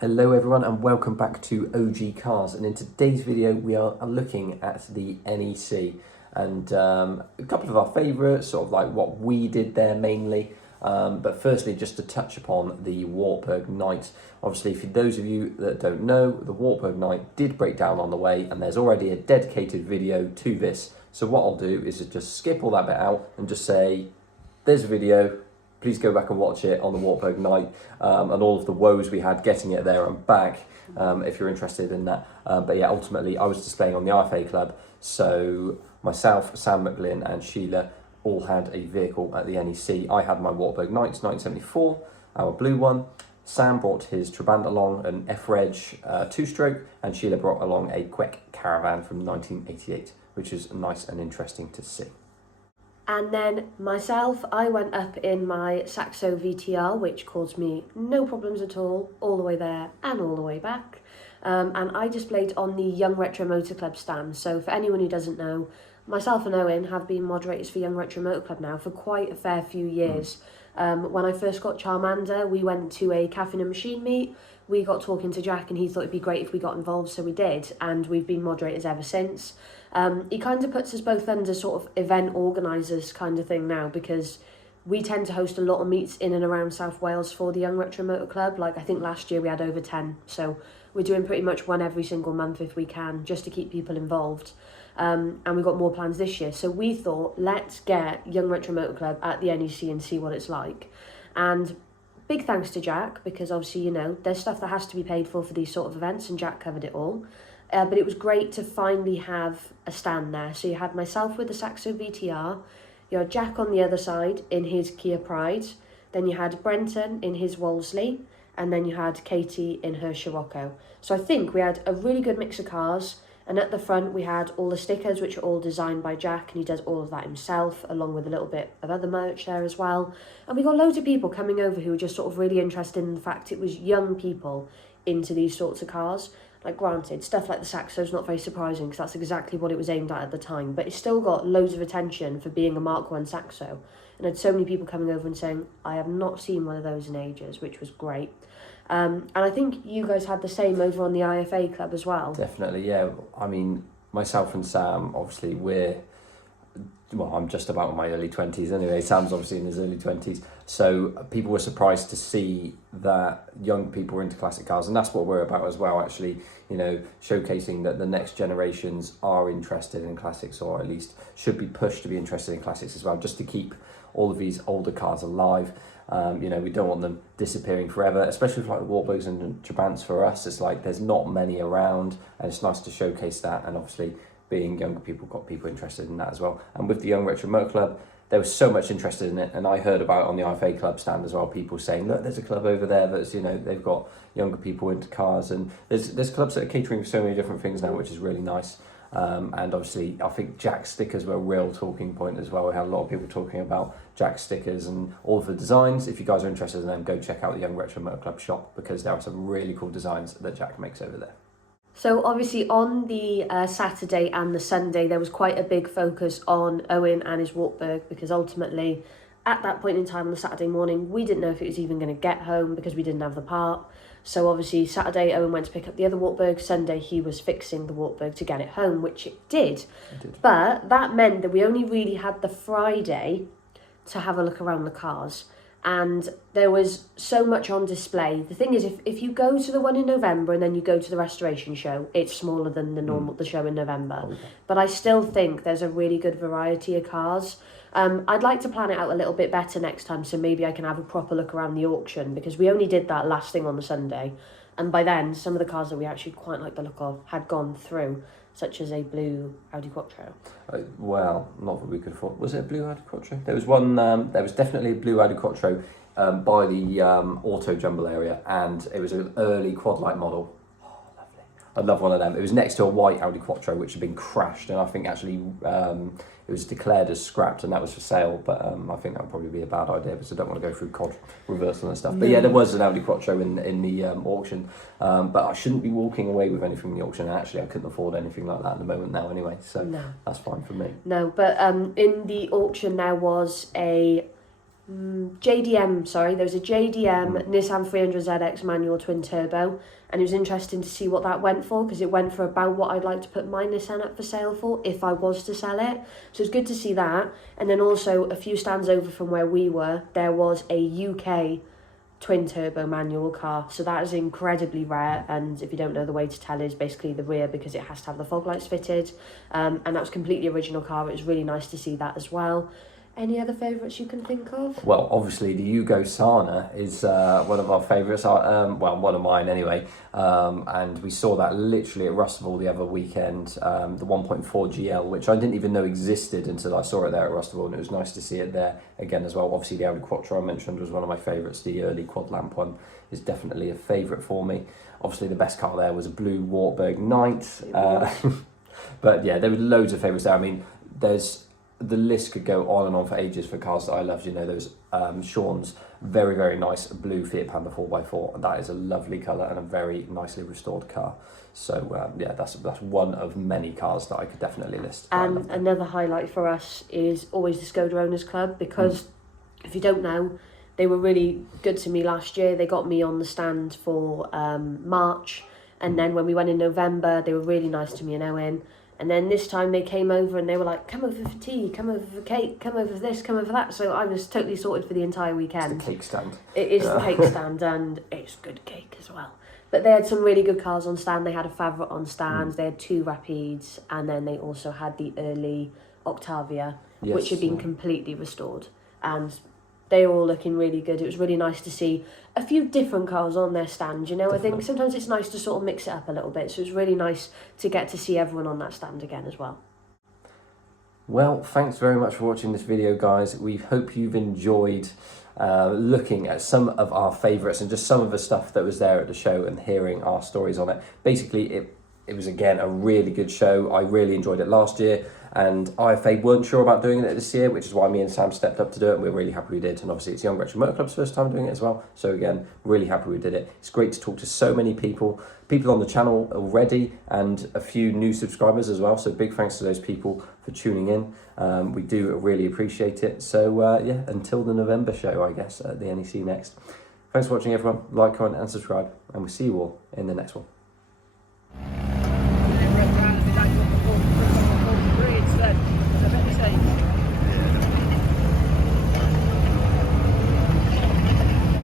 Hello everyone and welcome back to OG Cars, and in today's video we are looking at the NEC and a couple of our favourites, sort of like what we did there mainly. But firstly, just to touch upon the Wartburg Night. Obviously, for those of you that don't know, the Wartburg Night did break down on the way, and there's already a dedicated video to this. So what I'll do is just skip all that bit out and just say, there's a video. Please go back and watch it on the Wartburg Night and all of the woes we had getting it there and back, if you're interested in that. But yeah, ultimately I was displaying on the IFA Club, so myself, Sam McGlynn and Sheila all had a vehicle at the NEC. I had my Wartburg Knights 1974, our blue one. Sam brought his Trabant along, an F-Reg two-stroke, and Sheila brought along a Queck Caravan from 1988, which is nice and interesting to see. And then myself, I went up in my Saxo VTR, which caused me no problems at all the way there and all the way back. And I displayed on the Young Retro Motor Club stand. So for anyone who doesn't know, myself and Owen have been moderators for Young Retro Motor Club now for quite a fair few years. When I first got Charmander, we went to a Caffeine and Machine meet. We got talking to Jack and he thought it'd be great if we got involved, so we did. And we've been moderators ever since. He kind of puts us both under sort of event organisers kind of thing now, because we tend to host a lot of meets in and around South Wales for the Young Retro Motor Club. Like I think last year we had over 10, so we're doing pretty much one every single month if we can, just to keep people involved. And we've got more plans this year. So we thought, let's get Young Retro Motor Club at the NEC and see what it's like. And big thanks to Jack, because obviously, you know, there's stuff that has to be paid for these sort of events, and Jack covered it all. But it was great to finally have a stand there. So you had myself with the Saxo VTR, you had Jack on the other side in his Kia Pride, then you had Brenton in his Wolseley, and then you had Katie in her Scirocco. So I think we had a really good mix of cars, and at the front we had all the stickers, which are all designed by Jack, and he does all of that himself, along with a little bit of other merch there as well. And we got loads of people coming over who were just sort of really interested in the fact it was young people into these sorts of cars. Like granted, stuff like the Saxo's not very surprising because that's exactly what it was aimed at the time, but it still got loads of attention for being a Mark 1 Saxo. And I had so many people coming over and saying, I have not seen one of those in ages, which was great. And I think you guys had the same over on the IFA Club as well. Definitely, yeah. I mean, myself and Sam, obviously I'm just about in my early 20s anyway. Sam's obviously in his early 20s. So people were surprised to see that young people were into classic cars. And that's what we're about as well, actually, you know, showcasing that the next generations are interested in classics, or at least should be pushed to be interested in classics as well, just to keep all of these older cars alive. You know, we don't want them disappearing forever, especially for like the Wartburgs and Trabants. For us, it's like there's not many around, and it's nice to showcase that. And obviously, being younger people got people interested in that as well. And with the Young Retro Motor Club, there was so much interested in it, and I heard about it on the IFA Club stand as well, people saying, look, there's a club over there that's, you know, they've got younger people into cars, and there's clubs that are catering for so many different things now, which is really nice. And obviously I think Jack's stickers were a real talking point as well. We had a lot of people talking about Jack's stickers and all of the designs. If you guys are interested in them, go check out the Young Retro Motor Club shop, because there are some really cool designs that Jack makes over there. So obviously on the Saturday and the Sunday, there was quite a big focus on Owen and his Wartburg, because ultimately at that point in time on the Saturday morning, we didn't know if it was even going to get home because we didn't have the part. So obviously Saturday, Owen went to pick up the other Wartburg. Sunday, he was fixing the Wartburg to get it home, which it did. But that meant that we only really had the Friday to have a look around the cars. And there was so much on display. The thing is, if you go to the one in November and then you go to the restoration show, it's smaller than the show in November. Okay. But I still think there's a really good variety of cars. I'd like to plan it out a little bit better next time, so maybe I can have a proper look around the auction, because we only did that last thing on the Sunday, and by then some of the cars that we actually quite like the look of had gone through, such as a blue Audi Quattro. Well, not that we could afford. Was it a blue Audi Quattro? There was one. There was definitely a blue Audi Quattro by the auto jumble area, and it was an early quad light model. Oh, lovely! I love one of them. It was next to a white Audi Quattro, which had been crashed, and I think actually it was declared as scrapped, and that was for sale. But I think that would probably be a bad idea, because I don't want to go through quad reversal and stuff. But yeah, there was an Audi Quattro in the auction. But I shouldn't be walking away with anything in the auction. And actually, I couldn't afford anything like that at the moment now anyway. So that's fine for me. No, but in the auction there was a JDM, sorry, there was a JDM Nissan 300ZX manual twin turbo, and it was interesting to see what that went for, because it went for about what I'd like to put my Nissan up for sale for if I was to sell it. So it's good to see that. And then also a few stands over from where we were, there was a UK twin turbo manual car, so that is incredibly rare. And if you don't know, the way to tell is basically the rear, because it has to have the fog lights fitted, and that was completely original car. It was really nice to see that as well. Any other favourites you can think of? Well, obviously the Yugo Sana is one of our favourites, well, one of mine anyway, and we saw that literally at Rustival the other weekend, the 1.4 GL, which I didn't even know existed until I saw it there at Rustival, and it was nice to see it there again as well. Obviously the Audi Quattro I mentioned was one of my favourites. The early quad lamp one is definitely a favourite for me. Obviously the best car there was a blue Wartburg Knight, but yeah, there were loads of favourites there. I mean, the list could go on and on for ages for cars that I loved. You know, there was Sean's very, very nice blue Fiat Panda 4x4. And that is a lovely colour and a very nicely restored car. So, yeah, that's one of many cars that I could definitely list. And another highlight for us is always the Skoda Owners Club, because if you don't know, they were really good to me last year. They got me on the stand for March. And then when we went in November, they were really nice to me and Owen. And then this time they came over and they were like, come over for tea, come over for cake, come over for this, come over for that. So I was totally sorted for the entire weekend. It's the cake stand. It is the cake stand, and it's good cake as well. But they had some really good cars on stand. They had a Favret on stand, they had two Rapides, and then they also had the early Octavia, which had been completely restored. And they were all looking really good. It was really nice to see a few different cars on their stand, you know. Definitely. I think sometimes it's nice to sort of mix it up a little bit. So it's really nice to get to see everyone on that stand again as well. Well, thanks very much for watching this video, guys. We hope you've enjoyed looking at some of our favourites and just some of the stuff that was there at the show and hearing our stories on it. Basically, it was, again, a really good show. I really enjoyed it last year. And IFA weren't sure about doing it this year, which is why me and Sam stepped up to do it, and we're really happy we did. And obviously it's Young Retro Motor Club's first time doing it as well. So again, really happy we did it. It's great to talk to so many people on the channel already, and a few new subscribers as well. So big thanks to those people for tuning in. We do really appreciate it. So yeah, until the November show, I guess, at the NEC next. Thanks for watching, everyone. Like, comment and subscribe, and we'll see you all in the next one.